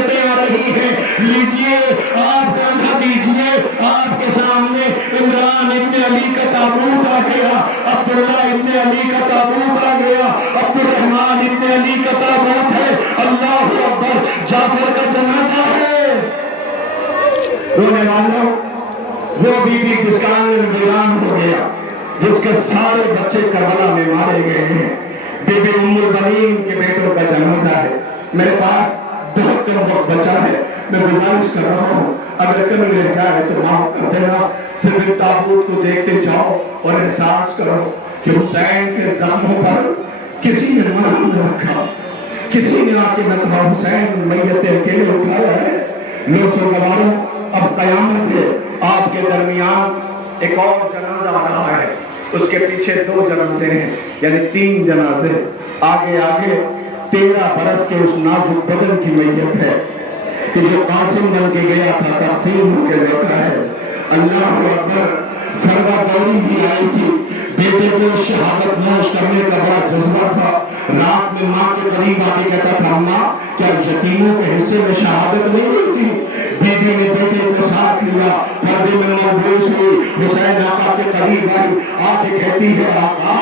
میتیں آ رہی ہیں. لیجیے آپ کاندھا دیجیے, آپ کے سامنے عمران ابن علی کا تابوت آ گیا, عبداللہ ابن علی کا تابوت آ گیا, عبد الرحمن ابن علی کا تابوت ہے. اللہ اکبر, جعفر کا جنازہ ہے. رونے والوں, وہ بی بی جس کا آنگن ویران ہو گیا, جس کے سارے بچے کربلا میں مارے گئے ہیں, بی بی ام البنین کے بیٹوں کا جنازہ ہے. میرے پاس بہت کم وقت بچا ہے, میں گزارش کر رہا ہوں اگر کمی رہ جائے تو معاف کر دینا. صرف تابوت کو دیکھتے جاؤ اور احساس کرو کہ حسین کے زخموں پر کسی نے مرہم نہ رکھا, کسی نے آ کے نہ کہا حسین میت اکیلے اٹھایا ہے. لو سو گواروں, اب قیامت ہے. آپ کے درمیان ایک اور جنازہ آ رہا ہے, اس کے پیچھے 2 جنازے ہیں, یعنی 3 جنازے. آگے آگے 13 برس کے اس نازک بدن کی میت ہے کہ جو قاسم بن کے گیا تھا تقسیم ہو کے لوٹا ہے. اللہ اکبر, فروا دوری بھی آئی تھی, بیٹے کو شہادت نوش کرنے کا بڑا جذبہ تھا. رات میں ماں کے قریب آ کے کہتا تھا, ماں کیا یتیموں کے حصے میں شہادت نہیں ملتی؟ بی بی نے بیٹے کو ساتھ لیا, پردے میں ملبوس ہوئی, حسین آقا کے قریب آئی, آ کے کہتی ہے آقا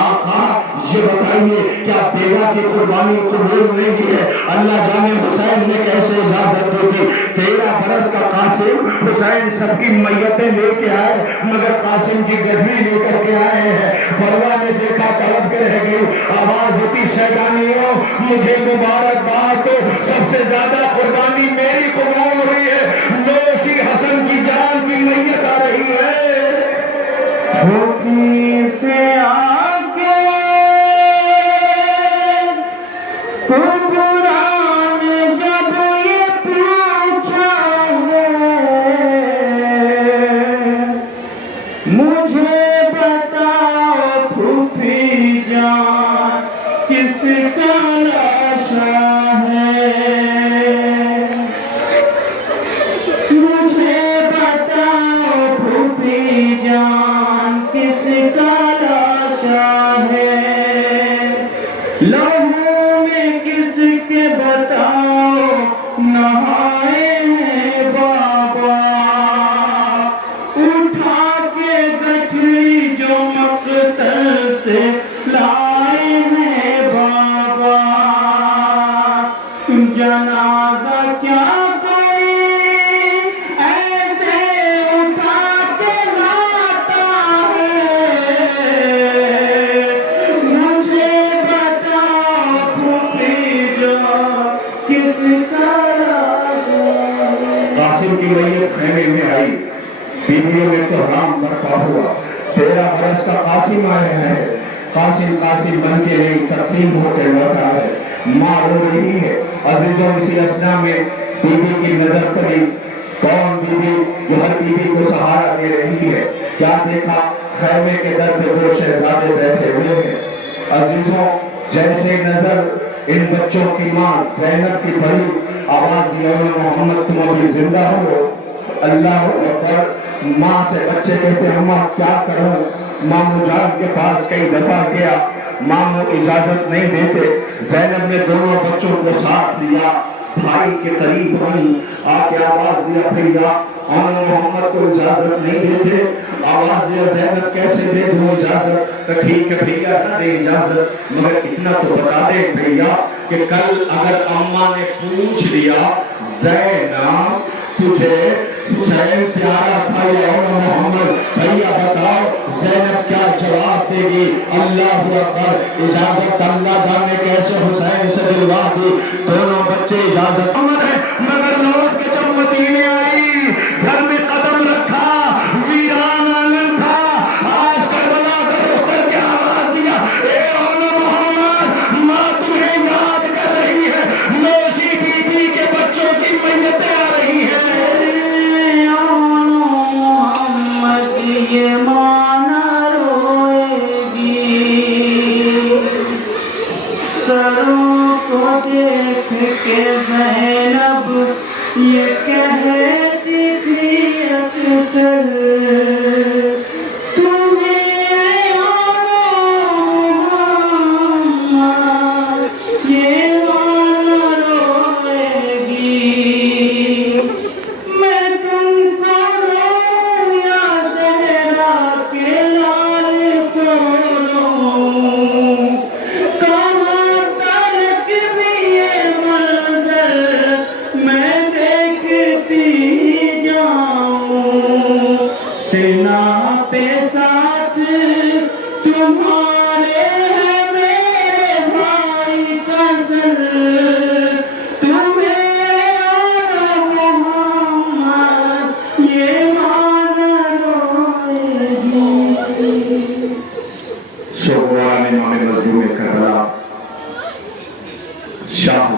آقا یہ بتائیے کیا بیگا کی قربانی قبول نہیں ہے؟ اللہ جانے حسین نے کیسے اجازت دے دی. 13 برس کا قاسم, حسین سب کی میتیں لے کے آئے مگر قاسم کی گدھی لے کر کے آئے ہیں. فروا نے دیکھا طلب کے رہ گئی, آواز ہوتی شیطانیوں مجھے مبارکباد دو, سب سے زیادہ قربانی میری قبول ہوئی ہے. نوشی حسن کی جان کی میت آ رہی ہے. ہوتی سے آگے قرآن جب یہ پوچھا ہے, مجھے بتاؤ پھوپھی جان کس کا لاشا ہے, مجھے بتاؤ پھوپھی جان کس کا لاشا ہے, لہو میں کس کے بتاؤ نہائے ہیں بابا, اٹھا کے گٹھڑی جو مقتل سے لائے ہیں بابا, جنازہ کیا کوئی ایسے اٹھا کے لاتا ہے, مجھے بتاؤ پھوپھی جان کس کا لاشا ہے. قاسم کی میت خیمے میں آئی, بیویوں میں تو رام برپا ہوا. 13 برس کا قاسم آیا ہے, قاسم قاسم بن کے نہیں تقسیم ہو کے لوٹا ہے. ماں رو رہی ہے. عزیزوں, اسی اسنا میں بی بی کی نظر پڑی. کون بی بی جو ہر بی بی کو سہارا دے رہی ہے؟ کیا دیکھا؟ خیمے کے در پہ 2 شہزادے بیٹھے ہوئے ہیں. عزیزوں, جیسے نظر ان بچوں کی ماں زینب کی پڑی, آواز دیا محمد تم ابھی زندہ ہو. اللہ اکبر, ماں سے بچے کہتے ہیں اماں کیا کروں؟ مامو جان کے پاس کئی دفعہ گیا, مامو اجازت نہیں دیتے. زینب نے دونوں بچوں کو ساتھ لیا, بھائی کے قریب آئی, آ کے آواز دیا بھیا محمد کو اجازت نہیں دیتے. آواز دیا زینب کیسے دے دوں اجازت؟ تو ٹھیک ہے بھیا نہ دے اجازت, مگر اتنا تو بتا دے بھیا کہ کل اگر اماں نے پوچھ لیا زینب تجھے حسین پیارا تھا یا محمد, بھیا بتاؤ زینب کیا جواب دے گی؟ اللہ اکبر, اجازت اللہ جانے کیسے حسین سے دلوا دی. دونوں بچے اجازت مگر لوٹ کے جب مدینے آئی, گھر میں قدم رکھا, ویران آنگن تھا, آج کربلا کا رخ کر کے آواز دیا اے محمد, ماں تمہیں یاد کر رہی ہے, نوشی بی بی کے بچوں کی میتیں آ رہی ہیں. یہ مانا روئے گی, سروں کو دیکھ کے زینب یہ کہتی تھی اکثر, تمہیں یہ مانا روئے گی.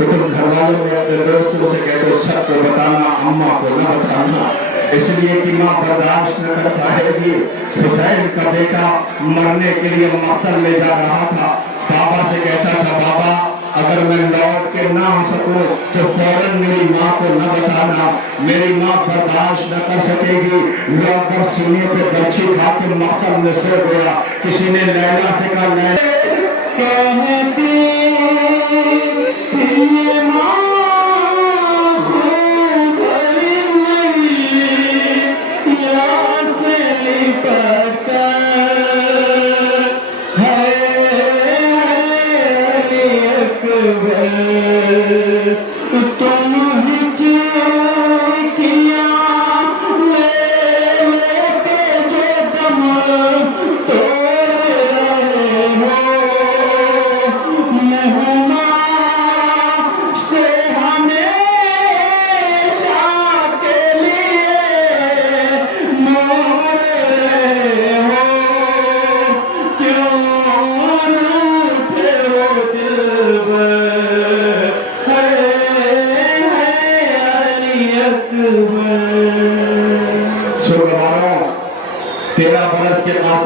تو تم گھر والوں میں اپنے دوستوں سے کہتے ہو سب کو بتانا، اماں کو نہ بتانا، اس لیے کہ ماں برداشت نہ کر پائے گی۔ حسین کا بیٹا مرنے کے لیے مقتل میں جا رہا تھا، بابا سے کہتا تھا بابا اگر میں لوٹ کے نہ آ سکوں تو فوراً میری ماں کو نہ بتانا، میری ماں برداشت نہ کر سکے گی۔ لوٹ کر سینے پہ برچھی کھا کے مقتل میں سو گیا۔ کسی نے لیلا سے کہا لیلا کہتی تھی ماں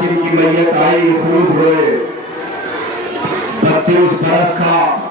کی میت آئی خوب ہوئے، 32 برس کا